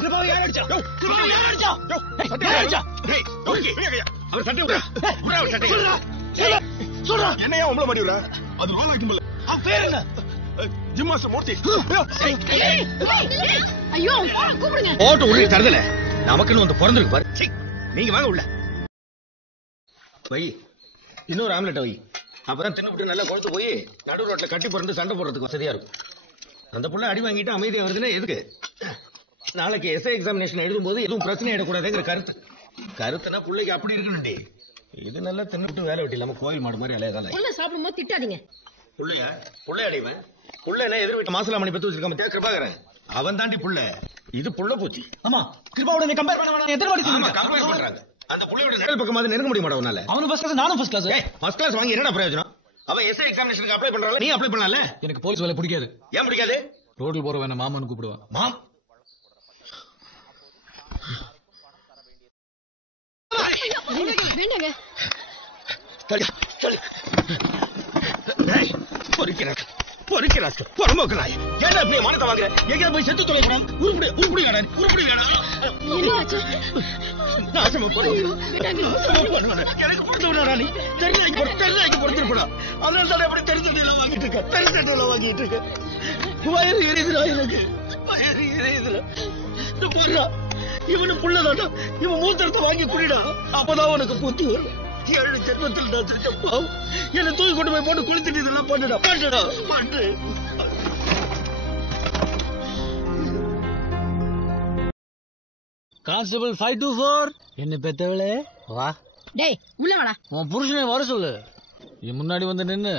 கிருபாவை யார் அடிச்சா? கிருபாவை யார் அடிச்சா? அவர் சட்டை விடுறா. அவர் சட்டை சொல்றா. என்னையா உங்களை மாடி விடுறா? அது ரோல் வைக்கும் போல. அவன் பேர் என்ன? ஜிம் மாஸ்டர் மூர்த்தி. ஐயோ கூப்பிடுங்க. ஓட்டு உள்ள தரதல. நமக்குன்னு வந்து பிறந்திருக்கு பாரு. நீங்க வாங்க உள்ள. வை. இன்னொரு ஆம்லெட் வை. அப்புறம் தின்னுபிட்டு நல்லா கொழுத்து போய் நடு ரோட்ல கட்டி பிறந்து சண்டை போடுறதுக்கு வசதியா இருக்கும். அந்த புள்ள அடி வாங்கிட்டு அமைதியா வருதுன்னா எதுக்கு? நாளைக்கு எஸ்ஐ எக்ஸாமினேஷன் எழுதும் போது எதுவும் பிரச்சனை ஆயிடக்கூடாதுங்கிற கருத்துனா பிள்ளைக்கு அப்படி இருக்கணும்டி. இது நல்லா தின்னுபிட்டு வேலை வெட்டி இல்லாம கோயில் மாடு மாதிரி அலையதால. புள்ள சாப்பிடும்போது திட்டாதீங்க. புள்ளை அடிவன் புள்ள என்ன எதிர் வீட்டு மாசலாமணி பத்து வச்சிருக்க கிருபாகரன் அவன் தாண்டி புள்ள. இது புள்ள பூச்சி. ஆமா கிருபாவோட நீ கம்பேர் பண்ண எத்தனை வாட்டி கம்பேர் பண்றாங்க. அந்த புள்ளையோட நிழல் பக்கமாவது நெருங்க முடிய மாட்டவனால. அவனு ஃபர்ஸ்ட் கிளாஸ் நானும் ஃபர்ஸ்ட் கிளாஸ். ஃபர்ஸ்ட் கிளாஸ் வாங்கி என்னடா பிரயோஜனம்? அவன் எஸ்ஐ எக்ஸாமினேஷனுக்கு அப்ளை பண்றால நீ அப்ளை பண்ணல. எனக்கு போலீஸ் வேலை பிடிக்காது. ஏன் பிடிக்காது? ரோட்ல போற வேணா மாமான்னு கூப்பிடுவான். மாம் வேண்டாங்க. மானத்தை வாங்குற எங்க போய் செத்து தொலை. உருப்படி எனக்கு பொறுத்தவனா நீ தெரிஞ்சு பொறுத்திருப்பா. அதனால தான் எப்படி தெரிஞ்சதில்ல வாங்கிட்டு இருக்க. வயிறு எரியுதுடா எனக்கு. வயிறு எரியுதுடா. போடுறா இவனு புள்ளதாட்டா. இவன் மூத்தரத்தை வாங்கி குடிடா. அப்பதான் உனக்கு புத்தி வரும். 7 ஜென்மத்தில் நான் செஞ்ச பாவம். என்னை தூக்கி கொண்டு போய் போட்டு குளிச்சுட்டு இதெல்லாம் பண்ணுடா. பண்ணு. கான்ஸ்டபிள் 524 என்ன பெத்தவளே வா. டேய் உள்ள வாடா. உன் புருஷனை வர சொல்லு. என் முன்னாடி வந்து நின்னு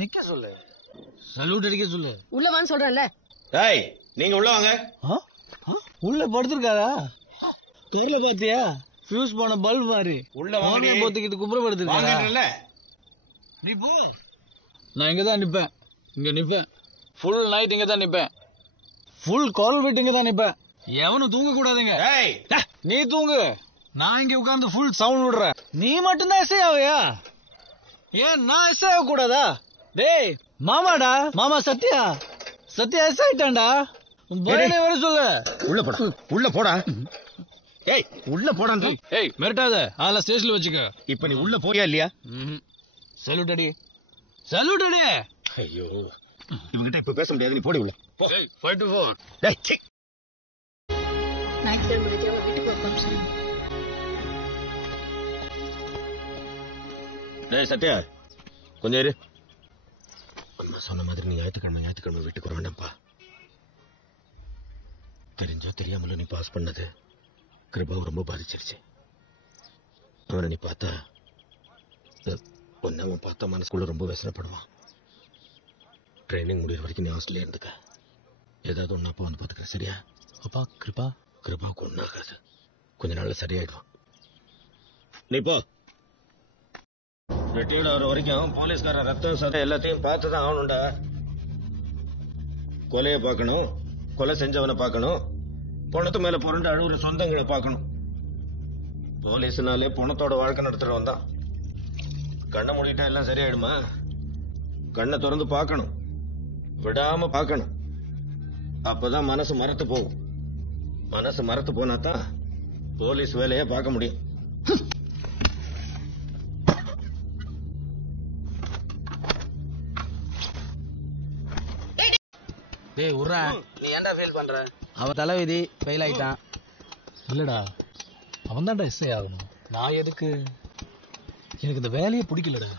நிக்க சொல்லு. சல்யூட் அடிக்க சொல்லு. உள்ள வான்னு சொல்றேன்ல. டேய் நீங்க உள்ள வாங்க. உள்ள படுத்திருக்காரா? தெரியல பாத்தியா? ஃபியூஸ் போன பல்ப் மாதிரி உள்ள வாங்க. போத்துக்கிட்டு குப்புறப்படுத்திருக்காங்கல்ல. நீ போ. நான் இங்க தான் நிப்பேன். இங்க நிப்பேன். ஃபுல் நைட் இங்க தான் நிப்பேன். ஃபுல் கால் விட்டு இங்க தான் நிப்பேன். எவனும் தூங்க கூடாதுங்க. நீ தூங்கு. நான் இங்க உட்கார்ந்து ஃபுல் சவுண்ட் விடுறேன். நீ மட்டும் தான் எஸ்ஐ ஆவியா? ஏன் நான் எஸ்ஐ ஆக கூடாதா? டேய் மாமாடா. மாமா சத்யா எஸ்ஐ ஆயிட்டான்டா. பரணி வர சொல்லு. உள்ள போடா. ஏய் உள்ள போடா. ஏய் மிரட்டாத. அதெல்லாம் ஸ்டேஷன்ல வச்சுக்க. இப்ப நீ உள்ள போறியா இல்லையா? சல்யூட் அடி. ஐயோ இவங்கிட்ட இப்ப பேச முடியாது. நீ போடி உள்ள. 524. டேய் சீ. டேய் சத்யா கொஞ்சம் இரு. அம்மா சொன்ன மாதிரி நீ ஞாயிற்றுக்கிழமை வீட்டுக்கு வர வேண்டாம்ப்பா. தெரிஞ்சா தெரியாமல நீ பாஸ் பண்ணது கிருபாவை ரொம்ப பாதிச்சிருச்சு. அவனை நீ பார்த்தா ஒன்னு அவன் பார்த்தா மனசுக்குள்ள ரொம்ப வேசனப்படுவான். ட்ரைனிங் முடிகிற வரைக்கும் நீ ஹாஸ்டல்ல இருந்துக்க. ஏதாவது ஒன்னு அப்பா வந்து பார்த்துக்கிற சரியா? அப்பா கிருபாவுக்கு ஒன்றாகாது. கொஞ்ச நாள்ல சரியாயிடுவான். நீ போ. ரிட்டையர்ட் ஆகிற வரைக்கும் போலீஸ்காரன் ரத்தம் சதை எல்லாத்தையும் பார்த்துதான் ஆகணும்டா. கொலையை பார்க்கணும், கொலை செஞ்சவனை பார்க்கணும், பணத்து மேல புரண்டு அழுகுற சொந்தங்களை பார்க்கணும். போலீஸ்னாலே பணத்தோட வாழ்க்கை நடத்துறவன் தான். கண்ணை மூடிட்டா எல்லாம் சரியாயிடுமா? கண்ணை திறந்து பார்க்கணும், விடாம பார்க்கணும். அப்பதான் மனசு மரத்து போகும். மனசு மரத்து போனாதான் போலீஸ் வேலையை பார்க்க முடியும். டேய் உர்றா. நீ ஏன்டா ஃபீல் பண்ற? அவன் தலைவிதி ஃபெயில் ஆயிட்டான். இல்லடா அவன் தான்டா எஸ்ஐ ஆகணும். நான் எதுக்கு? எனக்கு இந்த வேலையே பிடிக்கலடா.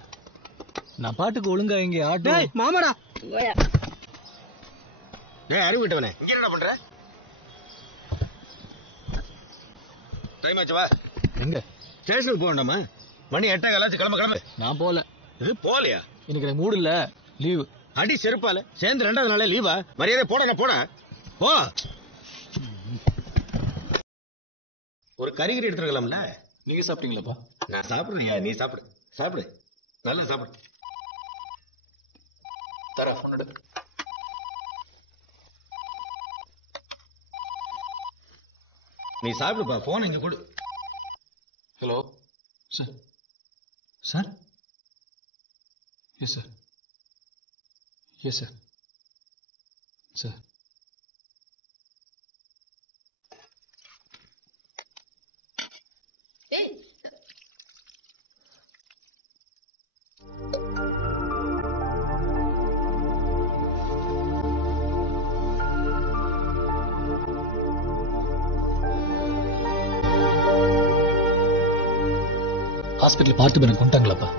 நான் பாட்டுக்கு ஒழுங்கா இங்க ஆட்டோ. மாமாடா. டேய் அறிவு விட்டவனே இங்க என்னடா பண்ற? டைம் ஆச்சு வா. எங்க? ஸ்டேஷனுக்கு போக வேண்டாமா? மணி 8:15 கிளம்ப. நான் போல. இது போலையா? எனக்கு மூடு இல்ல. லீவு. அடி செருப்பால சேர்ந்து 2வது நாளே லீவா? மரியாதை போட போ. ஒரு கறிகறி எடுத்துக்கலாம்ல. நீங்க சாப்பிட்டீங்களாப்பா? நான் சாப்பிடுறியா? நீ சாப்பிடு நல்லா சாப்பிடு. தர நீ சாப்பிடுப்பா. போன் இங்க கொடு. Hello sir. Yes sir. Yes sir. Sir hospital பார்த்து எனக்கு கொண்டாங்களாப்பா.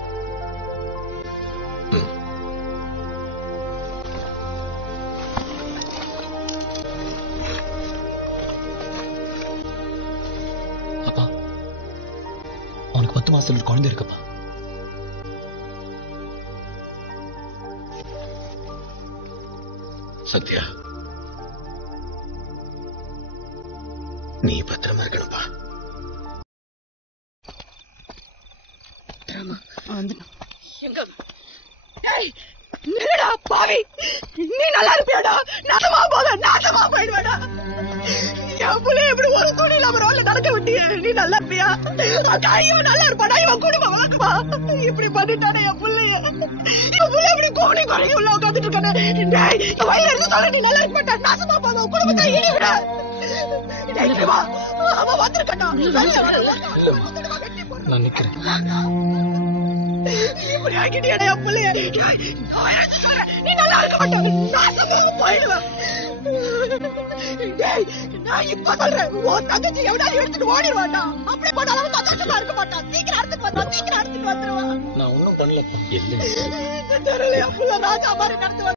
அப்பா அவனுக்கு 10 மாசத்துல ஒரு குழந்தை இருக்குப்பா. சத்யா, நீ பத்திரமா இருக்கணும்பா. என்னடா பாவி, நீ நல்லா இருப்பியாடா? நாசமா போயிடுவாடா. என் புள்ள எப்படி ஒரு துணி இல்லாம ரோட்ல நடக்க விட்டியே, நீ நல்லா இருப்பியா? இவன் நல்லா இருப்பாடா, இவன் குடும்பம் வாக்குவா. இப்படி பண்ணிட்டானே என் புள்ளைய. என் புள்ள எப்படி கோணி குறைய உள்ள உட்காந்துட்டு இருக்கானே. வயல இருந்து சொல்ல நீ நல்லா இருக்க மாட்டா. நாசமா போதும், உன் குடும்பத்தை இடி விட. அவன் வந்திருக்கட்டா. நான் நிக்கிறேன். இப்படி ஆக்கிட்டியடா என் புள்ளைய. நீ நல்லா இருக்க மாட்டாங்க, நாசமா போயிடுவேன். நான் இப்ப சொல்றேன், உன் தங்கச்சி எவ்வளவு எடுத்துட்டு ஓடிடுவாண்டா. அப்படி போனாலும் சந்தோஷமா இருக்க மாட்டான். சீக்கிரம் எடுத்துட்டு வந்துருவான். நான் ஒன்னும் பண்ணலப்பா. தெரியல, என் புள்ள ராஜா மாதிரி நடத்துவான்.